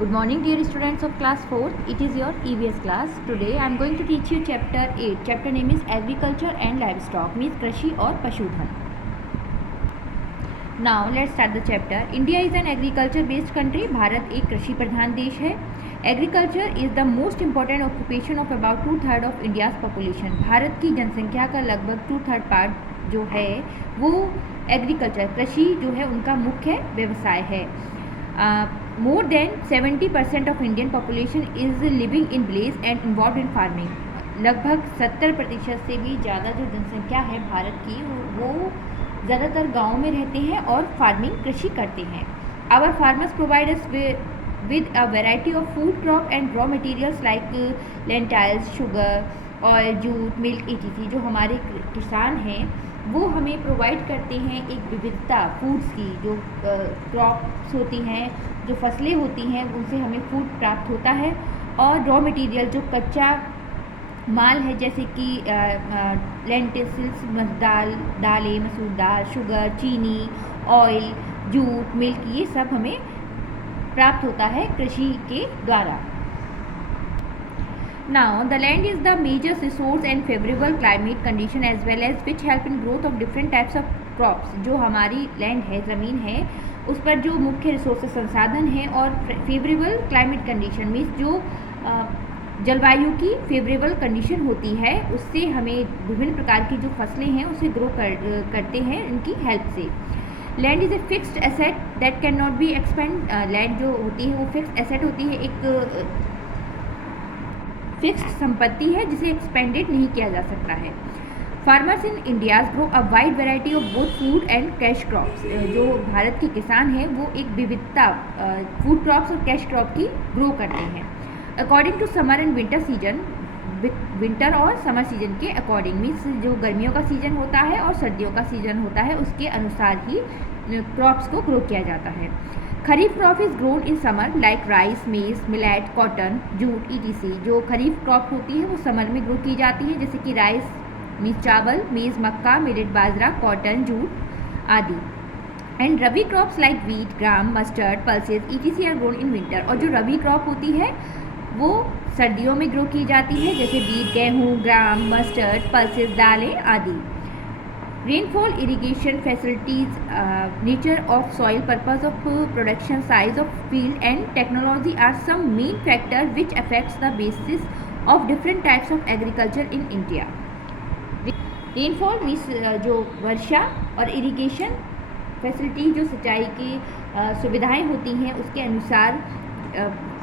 Good morning, dear students of class 4th. It is your EVS class. Today I am going to teach you chapter 8. Chapter name is Agriculture and Livestock, means कृषि और पशुधन. Now let's start the chapter. India is an agriculture based country. Bharat एक कृषि प्रधान देश है. Agriculture is the most important occupation of about 2/3 of India's population. Bharat की जनसंख्या का लगभग 2/3 पार्ट जो है वो एग्रीकल्चर कृषि जो है उनका मुख्य व्यवसाय है. More than 70% of Indian population is living in village and involved in farming. लगभग 70% से भी ज़्यादा जो जनसंख्या है भारत की वो ज़्यादातर गाँव में रहते हैं और फार्मिंग कृषि करते हैं. Our farmers provide us with a variety of food crop and raw materials like lentils, sugar, oil, jute, milk etc. जो हमारे किसान हैं वो हमें प्रोवाइड करते हैं एक विविधता फूड्स की. जो क्रॉप्स होती हैं, जो फसलें होती हैं, उनसे हमें फूड प्राप्त होता है. और रॉ मटेरियल जो कच्चा माल है जैसे कि लेंटिल्स, दालें, मसूर दाल, शुगर, चीनी, ऑयल, जूट, मिल्क, ये सब हमें प्राप्त होता है कृषि के द्वारा. Now, the land is the major resource and favorable climate condition as well as which help in growth of different types of crops. जो हमारी लैंड है, ज़मीन है, उस पर जो मुख्य रिसोर्सेज संसाधन हैं और फेवरेबल क्लाइमेट कंडीशन मीन्स जो जलवायु की फेवरेबल कंडीशन होती है उससे हमें विभिन्न प्रकार की जो फसलें हैं उसे ग्रो करते हैं इनकी हेल्प से. Land is a fixed asset that can not be expand. Land जो होती है वो फिक्स्ड एसेट होती है, एक फिक्स्ड संपत्ति है जिसे एक्सपेंडेड नहीं किया जा सकता है. Farmers in India grow a wide variety of both food and cash crops. जो भारत के किसान हैं वो एक विविधता फूड क्रॉप्स और कैश क्रॉप की ग्रो करते हैं. According to summer and winter season, winter और समर सीजन के अकॉर्डिंग मीन्स जो गर्मियों का सीजन होता है और सर्दियों का सीजन होता है उसके अनुसार ही क्रॉप्स को ग्रो किया जाता है. Kharif crop is grown in summer like rice, maize, millet, cotton, jute etc. जो खरीफ क्रॉप होती है वो समर में ग्रो की जाती है जैसे कि राइस मीन्स चावल, मेज मक्का, मिलेट बाजरा, कॉटन, जूट आदि. And rabi crops like wheat, gram, mustard, pulses etc. Are grown in winter. और जो रबी क्रॉप होती है वो सर्दियों में ग्रो की जाती है जैसे वीट, गेहूँ, ग्राम, मस्टर्ड, पल्सेस, दालें आदि. Rainfall, irrigation facilities, nature of soil, purpose of production, size of field and technology are some main factors which affects the basis of different types of agriculture in India. Rainfall means जो वर्षा और irrigation facility जो सिंचाई की सुविधाएं होती हैं उसके अनुसार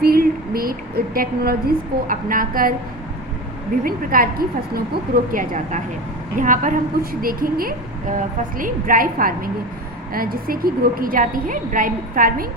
फील्ड में टेक्नोलॉजीज़ को अपनाकर विभिन्न प्रकार की फसलों को ग्रो किया जाता है. यहाँ पर हम कुछ देखेंगे फसलें. ड्राई फार्मिंग जिससे कि ग्रो की जाती है. Dry farming,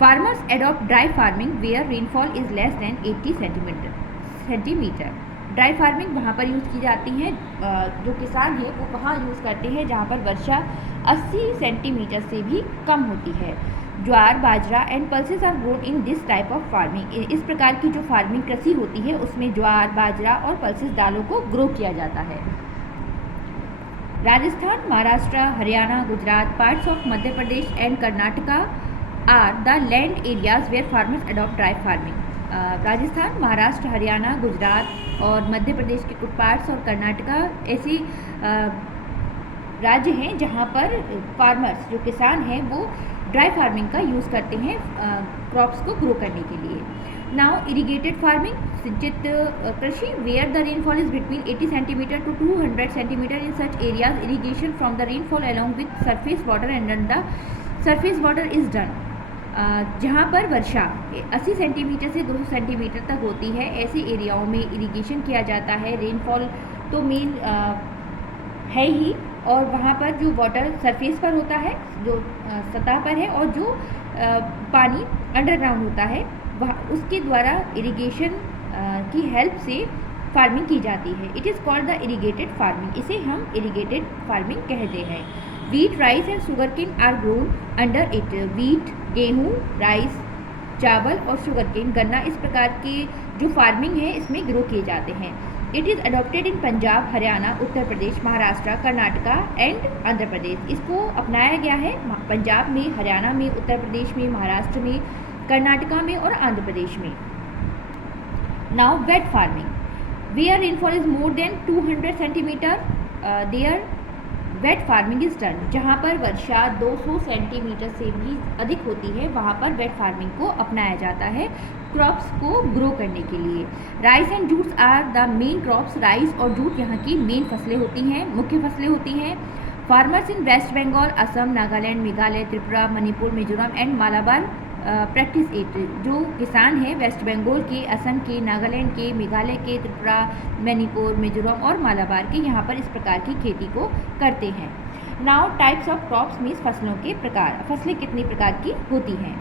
farmers adopt dry farming where rainfall is less than 80 centimetre. Dry farming वहाँ पर यूज़ की जाती है, जो किसान है वो वहाँ यूज़ करते हैं जहाँ पर वर्षा 80 सेंटीमीटर से भी कम होती है. Jowar, bajra and pulses are grown in this type of farming. इस प्रकार की जो फार्मिंग कृषि होती है उसमें ज्वार, बाजरा और पल्सेस दालों को ग्रो किया जाता है. Rajasthan, Maharashtra, Haryana, Gujarat, parts of Madhya Pradesh and Karnataka are the land areas where farmers adopt dry farming. Rajasthan, Maharashtra, Haryana, Gujarat और मध्य प्रदेश के कुछ पार्ट्स और कर्नाटका ऐसे राज्य हैं जहाँ पर फार्मर्स जो किसान हैं वो ड्राई फार्मिंग का यूज़ करते हैं क्रॉप्स को ग्रो करने के लिए. नाउ इरीगेटेड फार्मिंग, सिंचित कृषि, where the rainfall is between 80 centimetre to 200 centimetre. In such areas irrigation from the rainfall along with surface water and the surface water is done. जहाँ पर वर्षा 80 सेंटीमीटर से 200 centimetre तक होती है ऐसे एरियाओं में इरीगेशन किया जाता है. रेनफॉल तो मेन है ही और वहाँ पर जो वाटर सरफेस पर होता है, जो सतह पर है, और जो पानी अंडरग्राउंड होता है वह उसके द्वारा इरिगेशन की हेल्प से फार्मिंग की जाती है. It is called the irrigated farming. इसे हम इरीगेटेड फार्मिंग कहते हैं. Wheat, rice and sugarcane are grown under it. Wheat, गेहूँ, राइस, चावल और शुगर केन, गन्ना, इस प्रकार के जो फार्मिंग है इसमें ग्रो किए जाते हैं. It is adopted in Punjab, Haryana, Uttar Pradesh, Maharashtra, Karnataka and Andhra Pradesh. इसको अपनाया गया है पंजाब में, हरियाणा में, उत्तर प्रदेश में, महाराष्ट्र में, कर्नाटका में और आंध्र प्रदेश में। Now wet farming, where rainfall is more than 200 centimetre there wet farming is done. जहाँ पर वर्षा 200 सेंटीमीटर से भी अधिक होती है वहाँ पर वेट फार्मिंग को अपनाया जाता है क्रॉप्स को ग्रो करने के लिए। Rice and jutes are the main crops. Rice और जूट यहाँ की मेन फसलें होती हैं, मुख्य फसलें होती हैं। Farmers in West Bengal, Assam, Nagaland, Meghalaya, Tripura, Manipur, Mizoram and Malabar practice it. जो किसान हैं वेस्ट बंगाल के, असम के, नागालैंड के, मेघालय के, त्रिपुरा, मणिपुर, मिजोरम और मालाबार के यहाँ पर इस प्रकार की खेती को करते हैं। Now types of crops means फसलों के प्रकार। फसलें कितनी प्रकार की होती हैं?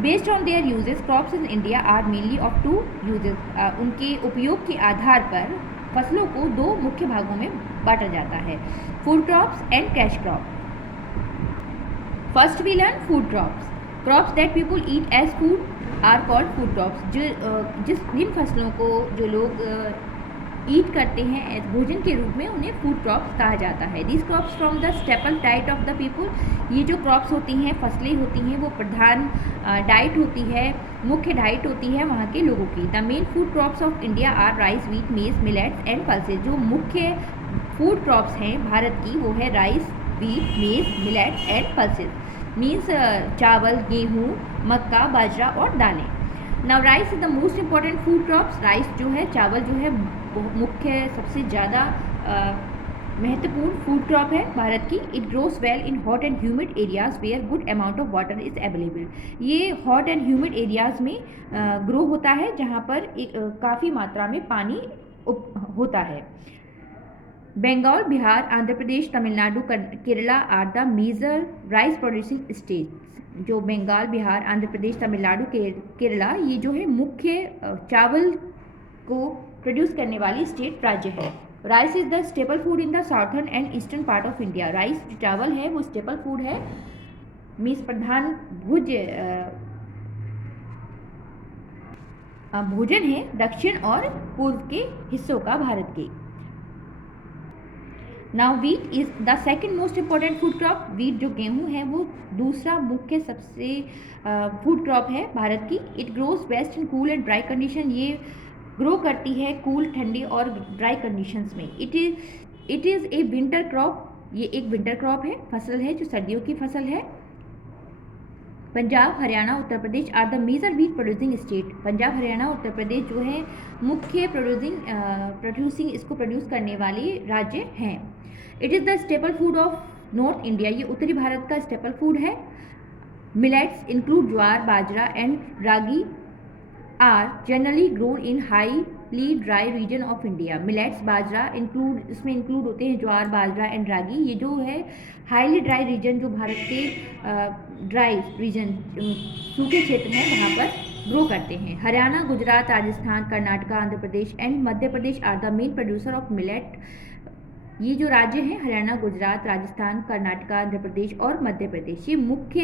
Based on their uses crops in India are mainly of 2 uses. उनके उपयोग के आधार पर फसलों को 2 मुख्य भागों में बांटा जाता है, food crops and cash crop. First we learn food crops. Crops that people eat as food are called food crops. जिन फसलों को जो लोग ईट करते हैं एज भोजन के रूप में, उन्हें फूड क्रॉप्स कहा जाता है। This crops from the staple diet of the people. ये जो क्रॉप्स होती हैं, फसलें होती हैं, वो प्रधान डाइट होती है, मुख्य डाइट होती है वहाँ के लोगों की। The main food crops of India are rice, wheat, maize, millets and pulses. जो मुख्य फूड क्रॉप्स हैं भारत की वो है rice, wheat, maize, millets and pulses. Means चावल, गेहूँ, मक्का, बाजरा और दालें। Now rice is the most important food crops. Rice जो है, चावल जो है, मुख्य सबसे ज़्यादा महत्वपूर्ण फूड क्रॉप है भारत की। It grows well in hot and humid areas where good amount of water is available. ये हॉट एंड ह्यूमिड एरियाज में ग्रो होता है जहाँ पर काफ़ी मात्रा में पानी होता है। Bengal, Bihar, Andhra Pradesh, Tamil Nadu, Kerala are the major rice producing states. जो बंगाल, बिहार, आंध्र प्रदेश, तमिलनाडु, केरला ये जो है मुख्य चावल को प्रोड्यूस करने वाली स्टेट राज्य है। Rice is the staple food in the southern and eastern part of India. Rice जो चावल है वो स्टेपल फूड है, मीन्स प्रधान भोजन है दक्षिण और पूर्व के हिस्सों का भारत के। Now wheat is the second most important food crop. Wheat जो गेहूँ है वो दूसरा मुख्य सबसे फूड क्रॉप है भारत की। It grows best in cool and dry condition. ये ग्रो करती है कूल, ठंडी और ड्राई कंडीशंस में। It is a winter crop. ये एक विंटर क्रॉप है, फसल है जो सर्दियों की फसल है। Punjab, Haryana, Uttar Pradesh are the major wheat producing state. Punjab, Haryana, Uttar Pradesh जो है मुख्य प्रोड्यूसिंग इसको प्रोड्यूस करने वाले राज्य हैं। It is the staple food of north India. ये उत्तरी भारत का स्टेपल फूड है। Millets include jowar, bajra and ragi are generally grown in highly dry region of India. Millets, bajra इसमें इंक्लूड होते हैं ज्वार, बाजरा एंड रागी। ये जो है हाईली ड्राई रीजन, जो भारत के ड्राई रीजन सूखे क्षेत्र हैं वहाँ पर ग्रो करते हैं। Haryana, Gujarat, Rajasthan, Karnataka, Andhra Pradesh and Madhya Pradesh are the main producer of millet. ये जो राज्य हैं हरियाणा, गुजरात, राजस्थान, कर्नाटका, आंध्र प्रदेश और मध्य प्रदेश, ये मुख्य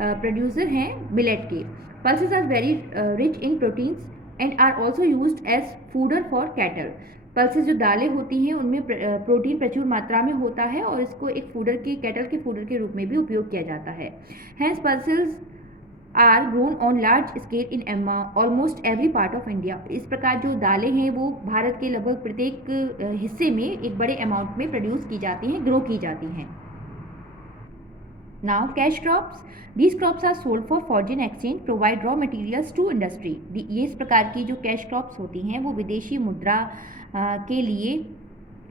प्रोड्यूसर हैं मिलेट के। Pulses are very rich in proteins and are also used as fodder for cattle. Pulses जो दालें होती हैं उनमें प्रोटीन प्रचुर मात्रा में होता है और इसको एक कैटल के फूडर के रूप में भी उपयोग किया जाता है। Hence pulses are grown on large scale in almost every part of India. इस प्रकार जो दालें हैं वो भारत के लगभग प्रत्येक हिस्से में एक बड़े अमाउंट में प्रोड्यूस की जाती हैं, ग्रो की जाती हैं। Now cash crops, these crops are sold for foreign exchange, provide raw materials to industry. ये इस प्रकार की जो कैश क्रॉप्स होती हैं वो विदेशी मुद्रा के लिए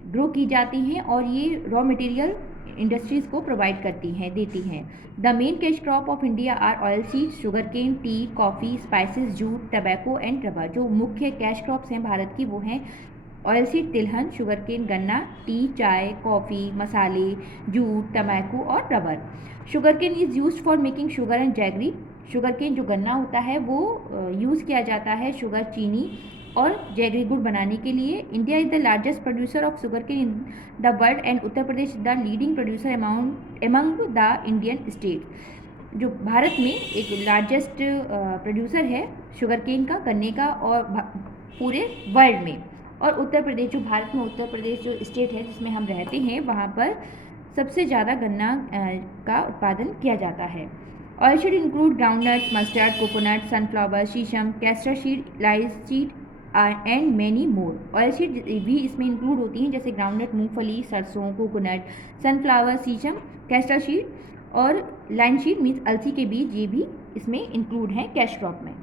ग्रो की जाती हैं और ये रॉ मटेरियल इंडस्ट्रीज़ को प्रोवाइड देती हैं। The main cash crop of India are oil seeds, sugar cane, tea, coffee, spices, jute, tobacco and rubber. जो मुख्य कैश क्रॉप्स हैं भारत की वो हैं ऑयल सीड, तिलहन, शुगर केन, गन्ना, टी, चाय, कॉफ़ी, मसाले, जूट, तम्बाकू और rubber. Sugar cane is used for making sugar and jaggery. Sugar cane जो गन्ना होता है वो यूज़ किया जाता है शुगर, चीनी और जैगरी गुड़ बनाने के लिए। India is the largest producer of sugar cane in the world and Uttar Pradesh the leading producer among the Indian state. जो भारत में एक लार्जेस्ट प्रोड्यूसर है शुगर केन का, गन्ने का, और पूरे वर्ल्ड में। और उत्तर प्रदेश जो भारत में उत्तर प्रदेश जो स्टेट है जिसमें हम रहते हैं वहाँ पर सबसे ज़्यादा गन्ना का उत्पादन किया जाता है। Oil seed include groundnuts, mustard, coconut, sunflower, shisham, castor seed, linseed and many more. Oil seed भी इसमें इंक्लूड होती हैं, जैसे ग्राउंडनट, मूंगफली, सरसों, coconut, sunflower, shisham, castor seed और लाइन सीड मीन्स अलसी के बीज, ये भी इसमें इंक्लूड हैं कैश क्रॉप में।